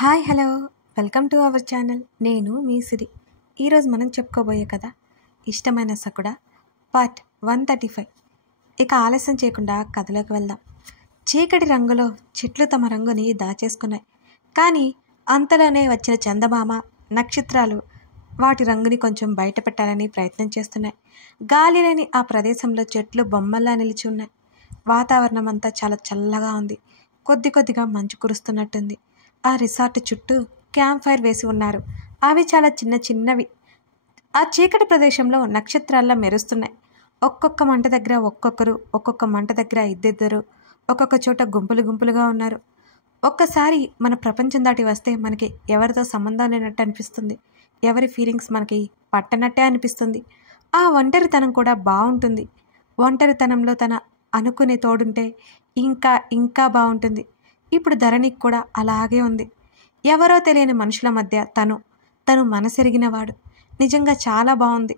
Hi hello welcome to our channel. నేను మీ సిరి. ఈరోజు మనం చెప్పుకోబోయే కథ ఇష్టమైన సకుడ పార్ట్ 135. ఇక ఆలస్యం చేయకుండా కథలోకి వెళ్దాం. చీకటి రంగులో చెట్లు తమ రంగుని దాచేసుకున్నాయి. కానీ అంతలోనే వచ్చిన చందమామ నక్షత్రాలు వాటి రంగుని కొంచెం బయట పెట్టాలని ప్రయత్నం చేస్తున్నాయి. గాలి లేని ఆ ప్రదేశంలో చెట్లు బొమ్మల్లా నిలిచి ఉన్నాయి. వాతావరణం అంతా చాలా చల్లగా ఉంది. కొద్దిగా మంచు కురుస్తున్నట్టుంది. ఆ రిసార్ట్ చుట్టూ క్యాంప్ ఫైర్ వేసి ఉన్నారు. అవి చాలా చిన్నవి. ఆ చీకటి ప్రదేశంలో నక్షత్రాల్లా మెరుస్తున్నాయి. ఒక్కొక్క మంట దగ్గర ఒక్కొక్కరు, ఒక్కొక్క మంట దగ్గర ఇద్దరు, ఒక్కొక్క చోట గుంపులుగా ఉన్నారు. ఒక్కసారి మన ప్రపంచం దాటి వస్తే మనకి ఎవరితో సంబంధం లేనట్టు అనిపిస్తుంది. ఎవరి ఫీలింగ్స్ మనకి పట్టనట్టే అనిపిస్తుంది. ఆ ఒంటరితనం కూడా బాగుంటుంది. ఒంటరితనంలో తన అనుకునే తోడుంటే ఇంకా బాగుంటుంది. ఇప్పుడు ధరణికి కూడా అలాగే ఉంది. ఎవరో తెలియని మనుషుల మధ్య తను మనసెరిగినవాడు. నిజంగా చాలా బాగుంది.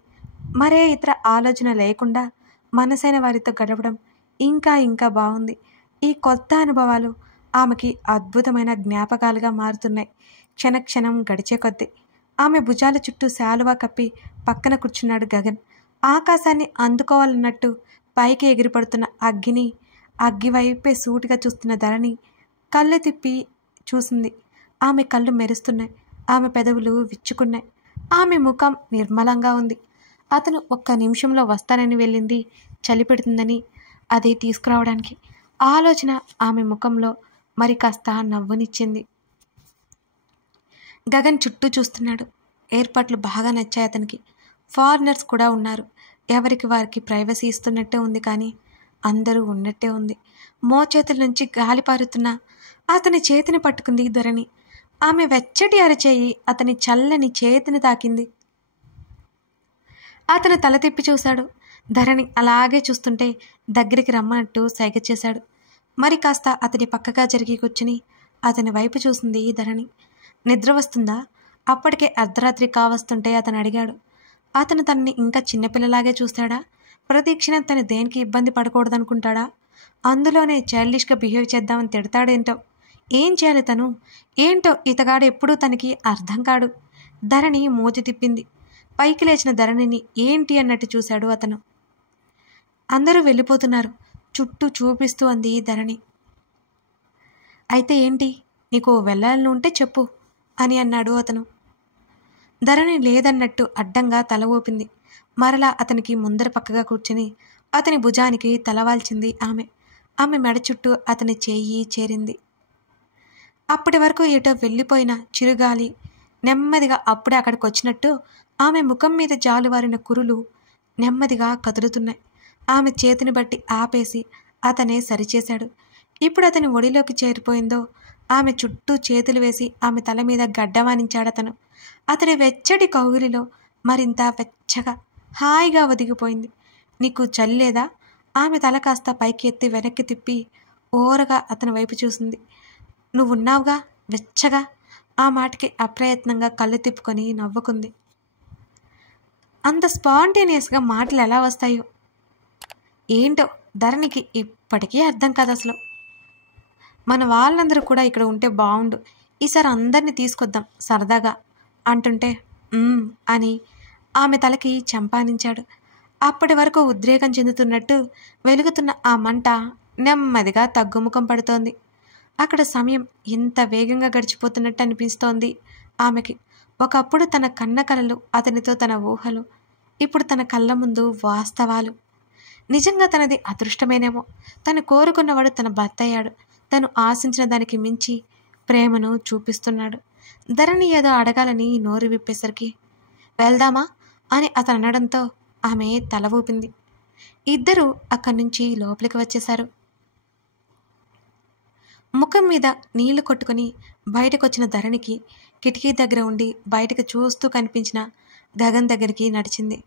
మరే ఇతర ఆలోచన లేకుండా మనసైన వారితో గడపడం ఇంకా బాగుంది. ఈ కొత్త అనుభవాలు ఆమెకి అద్భుతమైన జ్ఞాపకాలుగా మారుతున్నాయి. క్షణం గడిచే కొద్దీ ఆమె భుజాల చుట్టూ శాలువా కప్పి పక్కన కూర్చున్నాడు గగన్. ఆకాశాన్ని అందుకోవాలన్నట్టు పైకి ఎగిరిపడుతున్న అగ్గి వైపే సూటిగా చూస్తున్న ధరణి కళ్ళు తిప్పి చూసింది. ఆమె కళ్ళు మెరుస్తున్నాయి. ఆమె పెదవులు విచ్చుకున్నాయి. ఆమె ముఖం నిర్మలంగా ఉంది. అతను ఒక్క నిమిషంలో వస్తానని వెళ్ళింది చలి పెడుతుందని అది తీసుకురావడానికి. ఆలోచన ఆమె ముఖంలో మరి కాస్త నవ్వునిచ్చింది. గగన్ చుట్టూ చూస్తున్నాడు. ఏర్పాట్లు బాగా నచ్చాయి అతనికి. ఫారినర్స్ కూడా ఉన్నారు. ఎవరికి వారికి ప్రైవసీ ఇస్తున్నట్టే ఉంది. కానీ అందరూ ఉన్నట్టే ఉంది. మోచేతుల నుంచి గాలి పారుతున్న అతని చేతిని పట్టుకుంది ధరణి. ఆమె వెచ్చటి అరచేయి అతని చల్లని చేతిని తాకింది. అతను తల తిప్పి చూశాడు. ధరణి అలాగే చూస్తుంటే దగ్గరికి రమ్మన్నట్టు సైగ చేశాడు. మరి కాస్త అతని పక్కగా జరిగి కూర్చుని అతని వైపు చూసింది ధరణి. నిద్ర వస్తుందా? అప్పటికే అర్ధరాత్రి కావస్తుంటే అతను అడిగాడు. అతను తనని ఇంకా చిన్నపిల్లలాగే చూస్తాడా? ప్రతి క్షణం తను దేనికి ఇబ్బంది పడకూడదనుకుంటాడా? అందులోనే చైల్డిష్గా బిహేవ్ చేద్దామని తిడతాడేంటో. ఏం చేయాలి తను? ఏంటో ఇతగాడు ఎప్పుడూ తనకి అర్థం కాడు. ధరణి మూతి తిప్పింది. పైకి లేచిన ధరణిని ఏంటి అన్నట్టు చూశాడు అతను. అందరూ వెళ్ళిపోతున్నారు చుట్టూ చూపిస్తూ అంది ధరణి. అయితే ఏంటి? నీకు వెళ్ళాలని ఉంటే చెప్పు అని అన్నాడు అతను. ధరణి లేదన్నట్టు అడ్డంగా తల ఊపింది. మరలా అతనికి ముందర పక్కగా కూర్చుని అతని భుజానికి తలవాల్చింది ఆమె మెడ చుట్టూ అతని చేయి చేరింది. అప్పటి వరకు ఏటో వెళ్ళిపోయిన చిరుగాలి నెమ్మదిగా అప్పుడే అక్కడికి వచ్చినట్టు ఆమె ముఖం మీద జాలువారిన కురులు నెమ్మదిగా కదులుతున్నాయి. ఆమె చేతిని బట్టి ఆపేసి అతనే సరిచేశాడు. ఇప్పుడు అతని ఒడిలోకి చేరిపోయిందో ఆమె చుట్టూ చేతులు వేసి ఆమె తల మీద గడ్డవానించాడతను. అతని వెచ్చటి కౌగిలిలో మరింత వెచ్చగా హాయిగా ఒదిగిపోయింది. నీకు చలి లేదా? ఆమె తల కాస్త పైకి ఎత్తి వెనక్కి తిప్పి ఓరగా అతని వైపు చూసింది. నువ్వున్నావుగా వెచ్చగా. ఆ మాటకి అప్రయత్నంగా కళ్ళు తిప్పుకొని నవ్వుకుంది. అంత స్పాంటేనియస్గా మాటలు ఎలా వస్తాయో ఏంటో ధరణికి ఇప్పటికీ అర్థం కాదు అసలు. మన వాళ్ళందరూ కూడా ఇక్కడ ఉంటే బాగుండు. ఈసారి అందరినీ తీసుకొద్దాం సరదాగా అంటుంటే అని ఆమె తలకి చంపానించాడు. అప్పటి వరకు ఉద్రేకం చెందుతున్నట్టు వెలుగుతున్న ఆ మంట నెమ్మదిగా తగ్గుముఖం పడుతోంది. అక్కడ సమయం ఎంత వేగంగా గడిచిపోతున్నట్టు అనిపిస్తోంది ఆమెకి. ఒకప్పుడు తన కన్న కలలు, అతనితో తన ఊహలు, ఇప్పుడు తన కళ్ళ ముందు వాస్తవాలు. నిజంగా తనది అదృష్టమేనేమో. తను కోరుకున్నవాడు తన భర్త అయ్యాడు. తను ఆశించిన దానికి మించి ప్రేమను చూపిస్తున్నాడు. ధరణి ఏదో అడగాలని నోరు విప్పేసరికి వెళ్దామా అని అతను అనడంతో ఆమె తల ఊపింది. ఇద్దరూ అక్కడి నుంచి లోపలికి వచ్చేశారు. ముఖం మీద నీళ్లు కొట్టుకుని బయటకొచ్చిన ధరణికి కిటికీ దగ్గర ఉండి బయటకు చూస్తూ కనిపించిన గగన్ దగ్గరికి నడిచింది.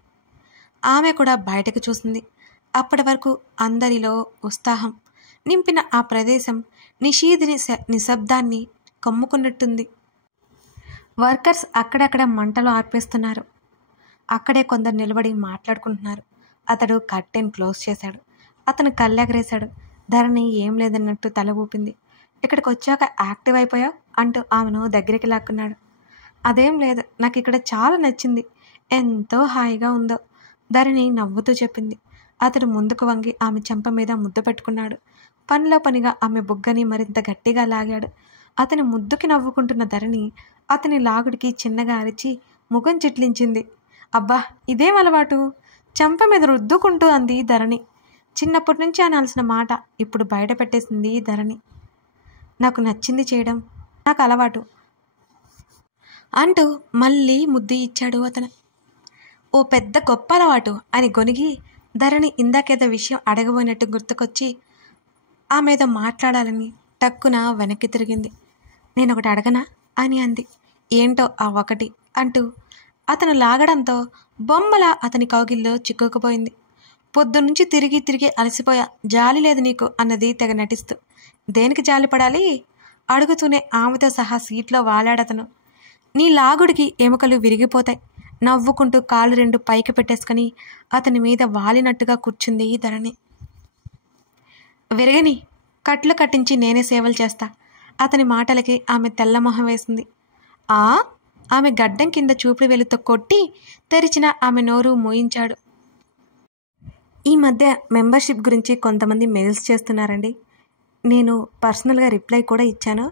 ఆమె కూడా బయటకు చూసింది. అప్పటి వరకు అందరిలో ఉత్సాహం నింపిన ఆ ప్రదేశం నిషీధిని నిశ్శబ్దాన్ని కమ్ముకున్నట్టుంది. వర్కర్స్ అక్కడక్కడ మంటలు ఆర్పేస్తున్నారు. అక్కడే కొందరు నిలబడి మాట్లాడుకుంటున్నారు. అతడు కర్టెన్ క్లోజ్ చేశాడు. అతను కళ్ళెగరేశాడు. ధరణి ఏం లేదన్నట్టు తల ఊపింది. ఇక్కడికి వచ్చాక యాక్టివ్ అయిపోయావు అంటూ ఆమెను దగ్గరికి లాక్కున్నాడు. అదేం లేదు, నాకు ఇక్కడ చాలా నచ్చింది, ఎంతో హాయిగా ఉందో ధరణి నవ్వుతూ చెప్పింది. అతడు ముందుకు వంగి ఆమె చెంప మీద ముద్దు పెట్టుకున్నాడు. పనిలో పనిగా ఆమె బుగ్గని మరింత గట్టిగా లాగాడు. అతని ముద్దుకి నవ్వుకుంటున్న ధరణి అతని లాగుడికి చిన్నగా అరిచి ముఖం చిట్లించింది. అబ్బా, ఇదేం అలవాటు, చెంప మీద రుద్దుకుంటూ అంది ధరణి. చిన్నప్పటి నుంచి అనాల్సిన మాట ఇప్పుడు బయట పెట్టేసింది ధరణి. నాకు నచ్చింది చేయడం నాకు అలవాటు అంటూ మళ్ళీ ముద్దు ఇచ్చాడు అతను. ఓ పెద్ద గొప్ప అలవాటు అని గొనిగి ధరణి ఇందాకేదో విషయం అడగబోయినట్టు గుర్తుకొచ్చి ఆమెతో మాట్లాడాలని టక్కున వెనక్కి తిరిగింది. నేనొకటి అడగనా అని అంది. ఏంటో ఆ ఒకటి అంటూ అతను లాగడంతో బొమ్మల అతని కౌగిల్లో చిక్కుకుపోయింది. పొద్దునుంచి తిరిగి తిరిగి అలసిపోయా, జాలి లేదు నీకు అన్నది తెగ నటిస్తూ. దేనికి జాలి పడాలి అడుగుతూనే ఆమెతో సహా సీట్లో వాలాడతను. నీ లాగుడికి ఎముకలు విరిగిపోతాయి. నవ్వుకుంటూ కాళ్ళు రెండు పైకి పెట్టేసుకుని అతని మీద వాలినట్టుగా కూర్చుంది ధరణి. విరగని, కట్లు కట్టించి నేనే సేవలు చేస్తా. అతని మాటలకి ఆమె తెల్లమొహం వేసింది. ఆమె గడ్డం కింద చూపుడు వెలుతో కొట్టి తెరిచిన ఆమె నోరు మోయించాడు. ఈ మధ్య మెంబర్షిప్ గురించి కొంతమంది మెయిల్స్ చేస్తున్నారండి. నేను పర్సనల్గా రిప్లై కూడా ఇచ్చాను.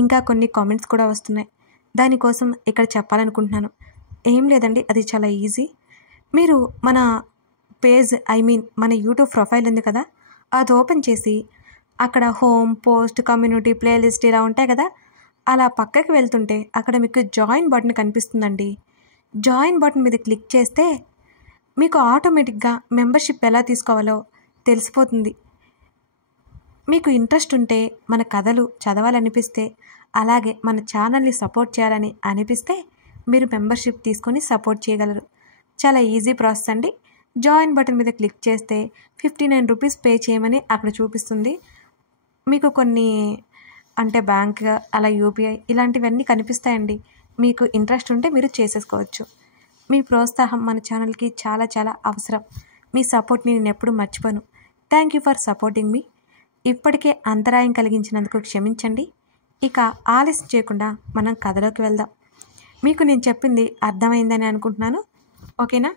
ఇంకా కొన్ని కామెంట్స్ కూడా వస్తున్నాయి. దానికోసం ఇక్కడ చెప్పాలనుకుంటున్నాను. ఏం లేదండి, అది చాలా ఈజీ. మీరు మన పేజ్ మన యూట్యూబ్ ప్రొఫైల్ ఉంది కదా, అది ఓపెన్ చేసి అక్కడ హోమ్, పోస్ట్, కమ్యూనిటీ, ప్లేలిస్ట్ ఇలా ఉంటాయి కదా, అలా పక్కకి వెళ్తుంటే అక్కడ మీకు జాయిన్ బటన్ కనిపిస్తుందండి. జాయిన్ బటన్ మీద క్లిక్ చేస్తే మీకు ఆటోమేటిక్గా మెంబర్షిప్ ఎలా తీసుకోవాలో తెలిసిపోతుంది. మీకు ఇంట్రెస్ట్ ఉంటే, మన కథలు చదవాలనిపిస్తే, అలాగే మన ఛానల్ని సపోర్ట్ చేయాలని అనిపిస్తే మీరు మెంబర్షిప్ తీసుకొని సపోర్ట్ చేయగలరు. చాలా ఈజీ ప్రాసెస్ అండి. జాయిన్ బటన్ మీద క్లిక్ చేస్తే 59 రూపీస్ పే చేయమని అక్కడ చూపిస్తుంది. మీకు కొన్ని అంటే బ్యాంక్, అలా యూపీఐ ఇలాంటివన్నీ కనిపిస్తాయండి. మీకు ఇంట్రెస్ట్ ఉంటే మీరు చేసేసుకోవచ్చు. మీ ప్రోత్సాహం మన ఛానల్కి చాలా చాలా అవసరం. మీ సపోర్ట్ని నేను ఎప్పుడు మర్చిపోను. థ్యాంక్ యూ ఫర్ సపోర్టింగ్ మీ. ఇప్పటికే అంతరాయం కలిగించినందుకు క్షమించండి. ఇక ఆలస్యం చేయకుండా మనం కథలోకి వెళ్దాం. మీకు నేను చెప్పింది అర్థమైందని అనుకుంటున్నాను. ఓకేనా?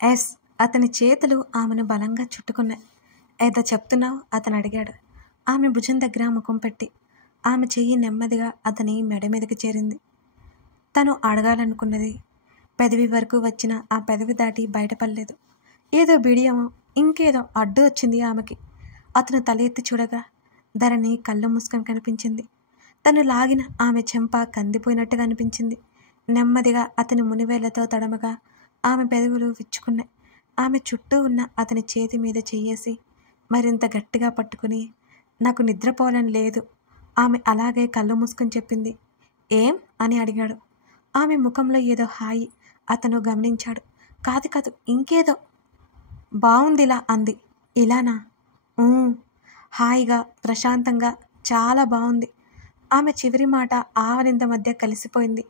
ఎస్. అతని చేతులు ఆమెను బలంగా చుట్టుకున్నాయి. ఏదో చెప్తున్నావు అతను అడిగాడు, ఆమె భుజం దగ్గర ముఖం పెట్టి. ఆమె చెయ్యి నెమ్మదిగా అతని మెడ మీదకి చేరింది. తను అడగాలనుకున్నది పెదవి వరకు వచ్చిన ఆ పెదవి దాటి బయటపడలేదు. ఏదో బిడియమో ఇంకేదో అడ్డు వచ్చింది ఆమెకి. అతను తల ఎత్తి చూడగా ధరణి కళ్ళు మూసుకొని కనిపించింది. తను లాగిన ఆమె చెంప కందిపోయినట్టుగా అనిపించింది. నెమ్మదిగా అతని మునివేళ్లతో తడమగా ఆమె పెదవులు విచ్చుకున్నాయి. ఆమె చుట్టూ ఉన్న అతని చేతి మీద చెయ్యేసి మరింత గట్టిగా పట్టుకుని, నాకు నిద్రపోవాలని లేదు. ఆమె అలాగే కళ్ళు మూసుకొని చెప్పింది. ఏం అని అడిగాడు. ఆమె ముఖంలో ఏదో హాయి అతను గమనించాడు. కాదు కాదు, ఇంకేదో బాగుందిలా అంది. ఇలానా? హాయిగా, ప్రశాంతంగా, చాలా బాగుంది. ఆమె చివరి మాట ఆవలింత మధ్య కలిసిపోయింది.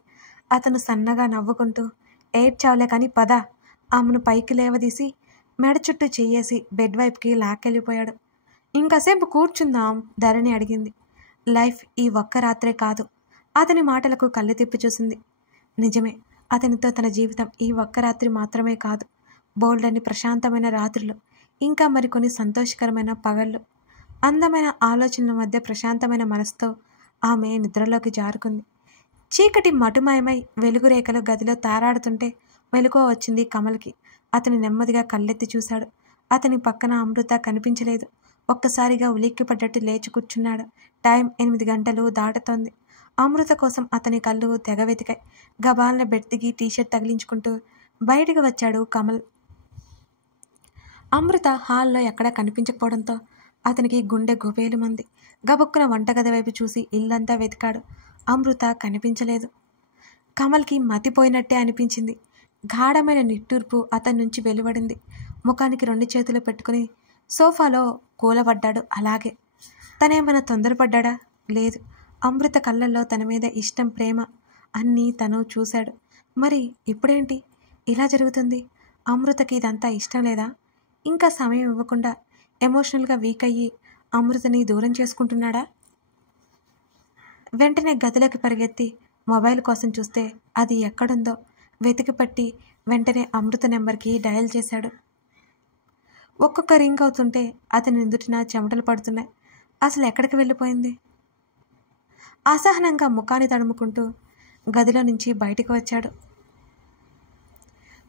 అతను సన్నగా నవ్వుకుంటూ, ఏడ్చావులే కానీ పద, ఆమెను పైకి లేవదీసి మెడ చుట్టూ చెయ్యేసి బెడ్ వైపుకి లాక్కెళ్ళిపోయాడు. ఇంకాసేపు కూర్చుందాం ధరణి అడిగింది. లైఫ్ ఈ ఒక్క రాత్రే కాదు. అతని మాటలకు కళ్ళు తిప్పి చూసింది. నిజమే, అతనితో తన జీవితం ఈ ఒక్క రాత్రి మాత్రమే కాదు, బోల్డని ప్రశాంతమైన రాత్రులు, ఇంకా మరికొన్ని సంతోషకరమైన పగళ్ళు. అందమైన ఆలోచనల మధ్య ప్రశాంతమైన మనసుతో ఆమె నిద్రలోకి జారుకుంది. చీకటి మటుమాయమై వెలుగు రేఖలు గదిలో తారాడుతుంటే మెలకువ వచ్చింది కమల్కి. అతను నెమ్మదిగా కళ్ళెత్తి చూశాడు. అతని పక్కన అమృత కనిపించలేదు. ఒక్కసారిగా ఉలిక్కిపడ్డట్టు లేచి కూర్చున్నాడు. టైం 8 గంటలు దాటుతోంది. అమృత కోసం అతని కళ్ళు తెగ వెతికాయి. గబాల్న బెడ్ దిగి టీషర్ట్ తగిలించుకుంటూ బయటికి వచ్చాడు కమల్. అమృత హాల్లో ఎక్కడా కనిపించకపోవడంతో అతనికి గుండె గుబేలుమంది. గబుక్కున వంటగది వైపు చూసి ఇల్లంతా వెతికాడు. అమృత కనిపించలేదు. కమల్కి మతిపోయినట్టే అనిపించింది. గాఢమైన నిట్టూర్పు అతని నుంచి వెలువడింది. ముఖానికి 2 చేతులు పెట్టుకుని సోఫాలో కూలబడ్డాడు. అలాగే తనేమైనా తొందరపడ్డా? లేదు. అమృత కళ్ళల్లో తన మీద ఇష్టం, ప్రేమ అన్నీ తను చూశాడు. మరి ఇప్పుడేంటి ఇలా జరుగుతుంది? అమృతకి ఇదంతా ఇష్టం లేదా? ఇంకా సమయం ఇవ్వకుండా ఎమోషనల్గా వీక్ అయ్యి అమృతని దూరం చేసుకుంటున్నాడా? వెంటనే గదిలోకి పరిగెత్తి మొబైల్ కోసం చూస్తే అది ఎక్కడుందో వెతికి పట్టి వెంటనే అమృత నెంబర్కి డయల్ చేశాడు. ఒక్కొక్క రింగ్ అవుతుంటే అతని నుదుటిన చెమటలు పడుతున్నాయి. అసలు ఎక్కడికి వెళ్ళిపోయింది? అసహనంగా ముఖాన్ని తడుముకుంటూ గదిలో నుంచి బయటికి వచ్చాడు.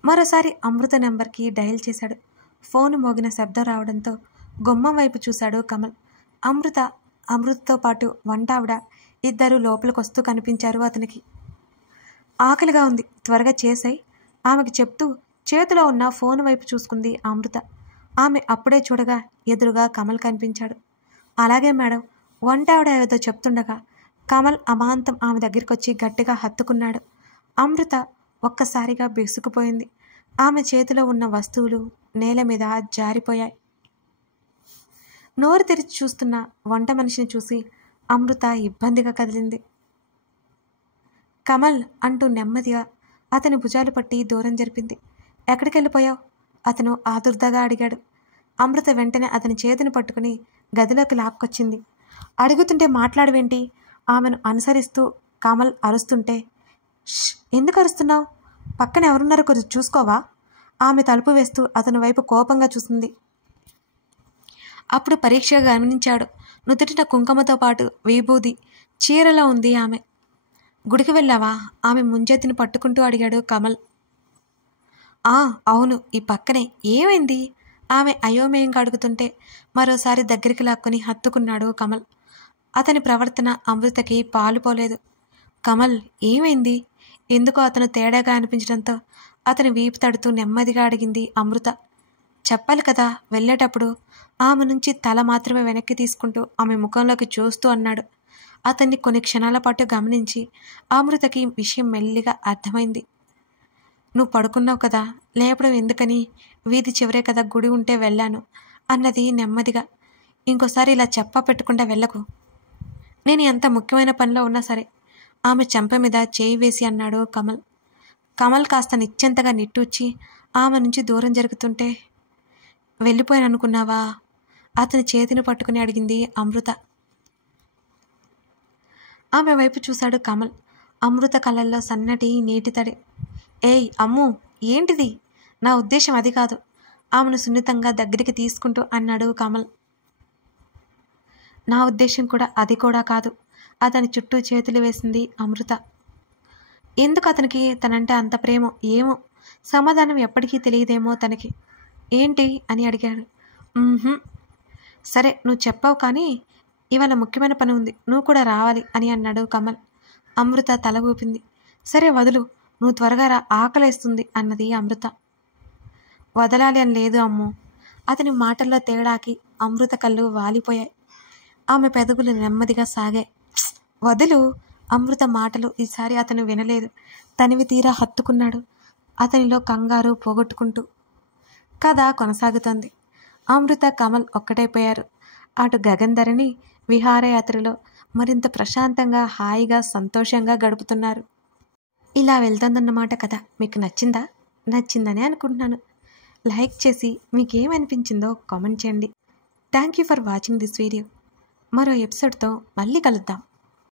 మరోసారి అమృత నెంబర్కి డయల్ చేశాడు. ఫోన్ మోగిన శబ్దం రావడంతో గుమ్మం వైపు చూశాడు కమల్. అమృతతో పాటు వంట ఆవిడ ఇద్దరు లోపలికొస్తూ కనిపించారు అతనికి. ఆకలిగా ఉంది, త్వరగా చేసాయి ఆమెకి చెప్తూ చేతిలో ఉన్న ఫోన్ వైపు చూసుకుంది అమృత. ఆమె అప్పుడే చూడగా ఎదురుగా కమల్ కనిపించాడు. అలాగే మేడం, వంట ఆవిడ ఏదో చెప్తుండగా కమల్ అమాంతం ఆమె దగ్గరికి వచ్చి గట్టిగా హత్తుకున్నాడు. అమృత ఒక్కసారిగా బిగుసుకుపోయింది. ఆమె చేతిలో ఉన్న వస్తువులు నేల మీద జారిపోయాయి. నోరు తెరిచి చూస్తున్న వంట మనిషిని చూసి అమృత ఇబ్బందిగా కదిలింది. కమల్ అంటూ నెమ్మదిగా అతని భుజాలు పట్టి దూరం జరిపింది. ఎక్కడికి వెళ్ళిపోయావు? అతను ఆదుర్దాగా అడిగాడు. అమృత వెంటనే అతని చేతిని పట్టుకుని గదిలోకి లాక్కొచ్చింది. అడుగుతుంటే మాట్లాడవేంటి? ఆమెను అనుసరిస్తూ కమల్ అరుస్తుంటే, ఎందుకు అరుస్తున్నావు? పక్కన ఎవరున్నారో కొంచెం చూసుకోవా? ఆమె తలుపు వేస్తూ అతని వైపు కోపంగా చూసింది. అప్పుడు పరీక్షగా గమనించాడు. నుదుటిన కుంకుమతో పాటు విభూది చీరలో ఉంది ఆమె. గుడికి వెళ్ళావా? ఆమె ముంజెత్తిని పట్టుకుంటూ అడిగాడు కమల్. అవును, ఈ పక్కనే. ఏమైంది? ఆమె అయోమయంగా అడుగుతుంటే మరోసారి దగ్గరికి లాక్కొని హత్తుకున్నాడు కమల్. అతని ప్రవర్తన అమృతకి పాలుపోలేదు. కమల్, ఏమైంది? ఎందుకో అతను తేడాగా అనిపించడంతో అతని వీపు తడుతూ నెమ్మదిగా అడిగింది అమృత. చెప్పాలి కదా వెళ్ళేటప్పుడు. ఆమె నుంచి తల మాత్రమే వెనక్కి తీసుకుంటూ ఆమె ముఖంలోకి చూస్తూ అన్నాడు. అతన్ని కొన్ని క్షణాల పాటు గమనించి అమృతకి విషయం మెల్లిగా అర్థమైంది. నువ్వు పడుకున్నావు కదా, లేపడం ఎందుకని? వీధి చివరే కదా గుడి ఉంటే వెళ్ళాను అన్నది నెమ్మదిగా. ఇంకోసారి ఇలా చెప్పా పెట్టకుండా వెళ్ళకు. నేను ఎంత ముఖ్యమైన పనిలో ఉన్నా సరే. ఆమె చెంప మీద చేయి వేసి అన్నాడు కమల్. కమల్ కాస్త నిశ్చింతగా నిట్టూర్చి ఆమె నుంచి దూరం జరుగుతుంటే, వెళ్ళిపోయాననుకున్నావా? అతని చేతిని పట్టుకుని అడిగింది అమృత. ఆమె వైపు చూశాడు కమల్. అమృత కళ్ళల్లో సన్నటి నీటి తడి. ఏయ్ అమ్ము, ఏంటిది? నా ఉద్దేశం అది కాదు. ఆమెను సున్నితంగా దగ్గరికి తీసుకుంటూ అన్నాడు కమల్. నా ఉద్దేశం కూడా అది కూడా కాదు. అతని చుట్టూ చేతులు వేసింది అమృత. ఎందుకు అతనికి తనంటే అంత ప్రేమో ఏమో. సమాధానం ఎప్పటికీ తెలియదేమో తనకి. ఏంటి అని అడిగాడు. సరే, నువ్వు చెప్పావు కానీ ఇవాళ ముఖ్యమైన పని ఉంది, నువ్వు కూడా రావాలి అని అన్నాడు కమల్. అమృత తల ఊపింది. సరే వదులు, నువ్వు త్వరగా రా, ఆకలేస్తుంది అన్నది అమృత. వదలాలి అని లేదు అమ్ము. అతని మాటల్లో తేడాకి అమృత కళ్ళు వాలిపోయాయి. ఆమె పెదవులు నెమ్మదిగా సాగాయి. వదులు. అమృత మాటలు ఈసారి అతను వినలేదు. తనివి తీరా హత్తుకున్నాడు, అతనిలో కంగారు పోగొట్టుకుంటూ. కథ కొనసాగుతోంది. అమృత కమల్ ఒక్కటైపోయారు. అటు గగన్ధరణి విహారయాత్రలో మరింత ప్రశాంతంగా, హాయిగా, సంతోషంగా గడుపుతున్నారు. ఇలా వెళ్తుందన్నమాట కథ. మీకు నచ్చిందా? నచ్చిందని అనుకుంటున్నాను. లైక్ చేసి మీకేమనిపించిందో కామెంట్ చేయండి. Thank you for watching this video. మరో ఎపిసోడ్తో మళ్ళీ కలుద్దాం.